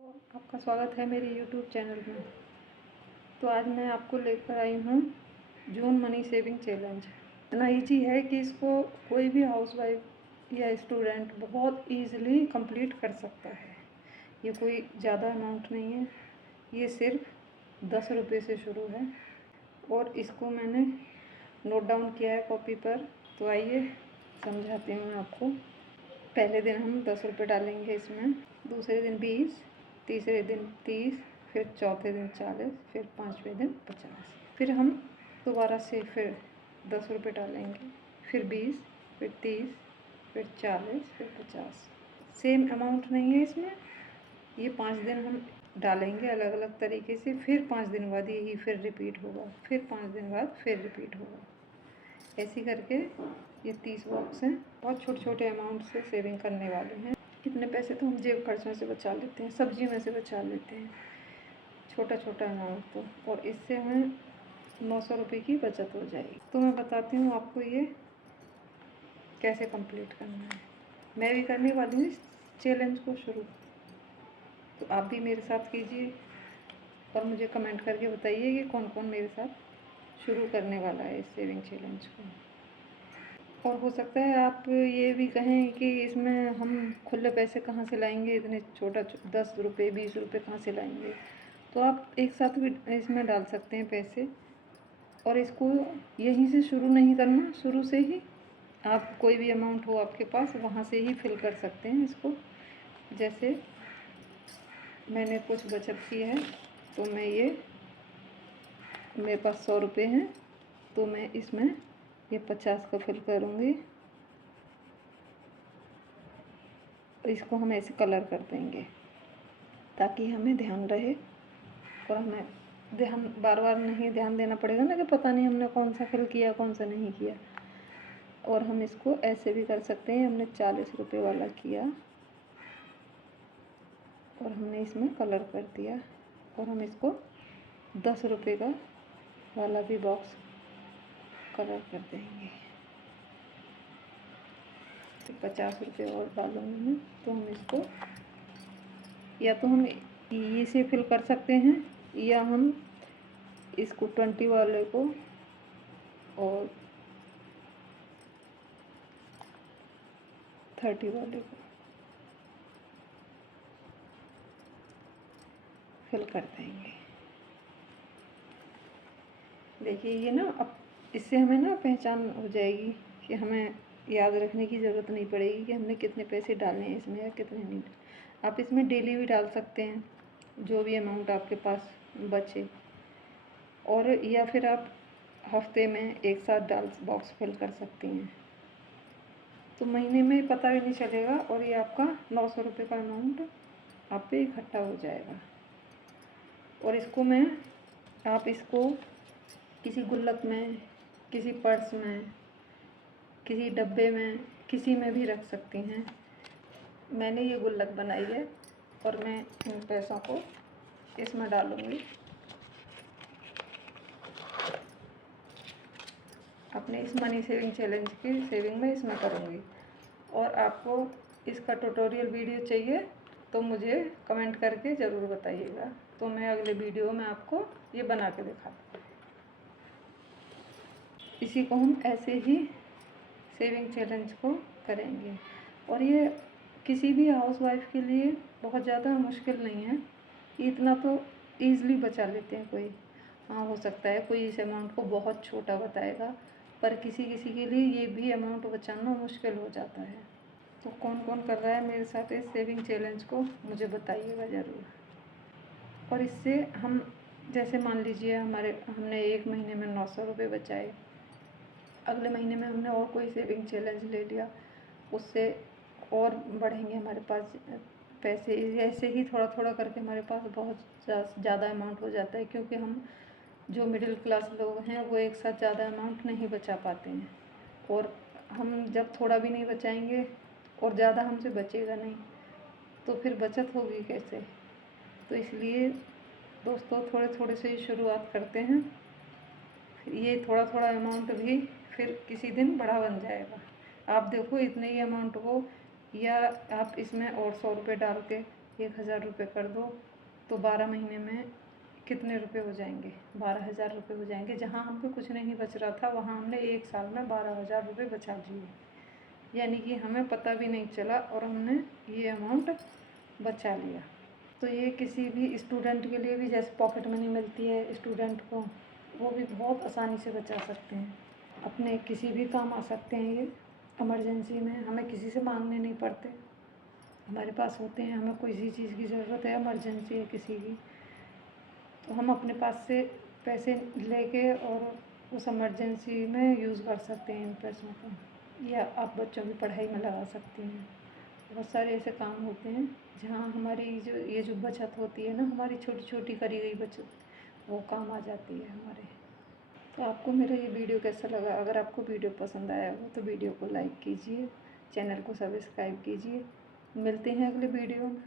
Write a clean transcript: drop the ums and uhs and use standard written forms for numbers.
आपका स्वागत है मेरे YouTube चैनल में। तो आज मैं आपको लेकर आई हूँ जून मनी सेविंग चैलेंज। इतना ईजी है कि इसको कोई भी हाउसवाइफ या स्टूडेंट बहुत ईजिली कंप्लीट कर सकता है। ये कोई ज़्यादा अमाउंट नहीं है, ये सिर्फ 10 रुपये से शुरू है और इसको मैंने नोट डाउन किया है कॉपी पर। तो आइए समझाती हूँ आपको। पहले दिन हम 10 रुपये डालेंगे इसमें, दूसरे दिन 20, तीसरे दिन 30, फिर चौथे दिन 40, फिर पाँचवें दिन 50। फिर हम दोबारा से फिर 10 रुपये डालेंगे, फिर 20, फिर 30, फिर 40, फिर 50। सेम अमाउंट नहीं है इसमें, ये 5 दिन हम डालेंगे अलग अलग तरीके से। फिर 5 दिन बाद यही फिर रिपीट होगा, फिर 5 दिन बाद फिर रिपीट होगा। ऐसे करके ये 30 बॉक्स हैं। बहुत छोटे छोटे अमाउंट से सेविंग करने वाले हैं। इतने पैसे तो हम जेब खर्चों से बचा लेते हैं, सब्जी में से बचा लेते हैं, छोटा छोटा अमाउंट तो। और इससे हमें 900 रुपये की बचत हो जाएगी। तो मैं बताती हूँ आपको ये कैसे कंप्लीट करना है। मैं भी करने वाली हूँ इस चैलेंज को शुरू, तो आप भी मेरे साथ कीजिए और मुझे कमेंट करके बताइए कि कौन कौन मेरे साथ शुरू करने वाला है इस सेविंग चैलेंज को। और हो सकता है आप ये भी कहें कि इसमें हम खुले पैसे कहाँ से लाएंगे, इतने छोटा 10 रुपये 20 रुपये कहाँ से लाएंगे। तो आप एक साथ भी इसमें डाल सकते हैं पैसे, और इसको यहीं से शुरू नहीं करना, शुरू से ही आप कोई भी अमाउंट हो आपके पास वहाँ से ही फिल कर सकते हैं इसको। जैसे मैंने कुछ बचत की है, तो मैं ये मेरे पास 100 रुपये हैं, तो मैं इसमें ये 50 का फिल करूँगी। इसको हम ऐसे कलर कर देंगे ताकि हमें ध्यान रहे, और हमें ध्यान बार बार नहीं ध्यान देना पड़ेगा ना कि पता नहीं हमने कौन सा फिल किया कौन सा नहीं किया। और हम इसको ऐसे भी कर सकते हैं। हमने 40 रुपये वाला किया और हमने इसमें कलर कर दिया, और हम इसको 10 रुपये का वाला भी बॉक्स कलर कर देंगे। 50 रुपये और डालूंगी मैं, तो हम इसको या तो हम इसे फिल कर सकते हैं, या हम इसको 20 वाले को और 30 वाले को फिल कर देंगे। देखिए ये ना, अब इससे हमें ना पहचान हो जाएगी कि हमें याद रखने की ज़रूरत नहीं पड़ेगी कि हमने कितने पैसे डालने हैं इसमें या कितने नहीं। आप इसमें डेली भी डाल सकते हैं, जो भी अमाउंट आपके पास बचे, और या फिर आप हफ्ते में एक साथ डाल बॉक्स फिल कर सकती हैं। तो महीने में पता भी नहीं चलेगा, और ये आपका 900 रुपये का अमाउंट आप पे इकट्ठा हो जाएगा। और इसको आप इसको किसी गुल्लक में, किसी पर्स में, किसी डब्बे में, किसी में भी रख सकती हैं। मैंने ये गुल्लक बनाई है और मैं इन पैसों को इसमें डालूँगी, अपने इस मनी सेविंग चैलेंज की सेविंग में इसमें करूँगी। और आपको इसका ट्यूटोरियल वीडियो चाहिए तो मुझे कमेंट करके ज़रूर बताइएगा, तो मैं अगले वीडियो में आपको ये बना के दिखाती हूँ। इसी को हम ऐसे ही सेविंग चैलेंज को करेंगे। और ये किसी भी हाउसवाइफ के लिए बहुत ज़्यादा मुश्किल नहीं है, इतना तो ईज़िली बचा लेते हैं कोई। हाँ, हो सकता है कोई इस अमाउंट को बहुत छोटा बताएगा, पर किसी किसी के लिए ये भी अमाउंट बचाना मुश्किल हो जाता है। तो कौन कौन कर रहा है मेरे साथ इस सेविंग चैलेंज को, मुझे बताइएगा ज़रूर। और इससे हम, जैसे मान लीजिए हमने एक महीने में 900 रुपये बचाए, अगले महीने में हमने और कोई सेविंग चैलेंज ले लिया, उससे और बढ़ेंगे हमारे पास पैसे। ऐसे ही थोड़ा थोड़ा करके हमारे पास बहुत ज़्यादा अमाउंट हो जाता है, क्योंकि हम जो मिडिल क्लास लोग हैं वो एक साथ ज़्यादा अमाउंट नहीं बचा पाते हैं। और हम जब थोड़ा भी नहीं बचाएंगे और ज़्यादा हमसे बचेगा नहीं, तो फिर बचत होगी कैसे। तो इसलिए दोस्तों, थोड़े थोड़े से ही शुरुआत करते हैं, ये थोड़ा थोड़ा अमाउंट भी फिर किसी दिन बड़ा बन जाएगा। आप देखो इतने ही अमाउंट हो, या आप इसमें और 100 रुपये डाल के 1000 रुपये कर दो तो 12 महीने में कितने रुपए हो जाएंगे? 12,000 रुपये हो जाएंगे। जहाँ हम पे कुछ नहीं बच रहा था वहाँ हमने 1 साल में 12,000 रुपये बचा लिए, यानी कि हमें पता भी नहीं चला और हमने ये अमाउंट बचा लिया। तो ये किसी भी स्टूडेंट के लिए भी, जैसे पॉकेट मनी मिलती है स्टूडेंट को, वो भी बहुत आसानी से बचा सकते हैं, अपने किसी भी काम आ सकते हैं। ये इमरजेंसी में हमें किसी से मांगने नहीं पड़ते, हमारे पास होते हैं। हमें किसी चीज़ की ज़रूरत है, इमरजेंसी है किसी की, तो हम अपने पास से पैसे लेके और उस इमरजेंसी में यूज़ कर सकते हैं इन पैसों को, या आप बच्चों की पढ़ाई में लगा सकते हैं। बहुत सारे ऐसे काम होते हैं जहाँ हमारी जो बचत होती है ना, हमारी छोटी छोटी करी गई बचत, वो काम आ जाती है हमारे। तो आपको मेरा ये वीडियो कैसा लगा? अगर आपको वीडियो पसंद आया हो तो वीडियो को लाइक कीजिए, चैनल को सब्सक्राइब कीजिए। मिलते हैं अगले वीडियो में।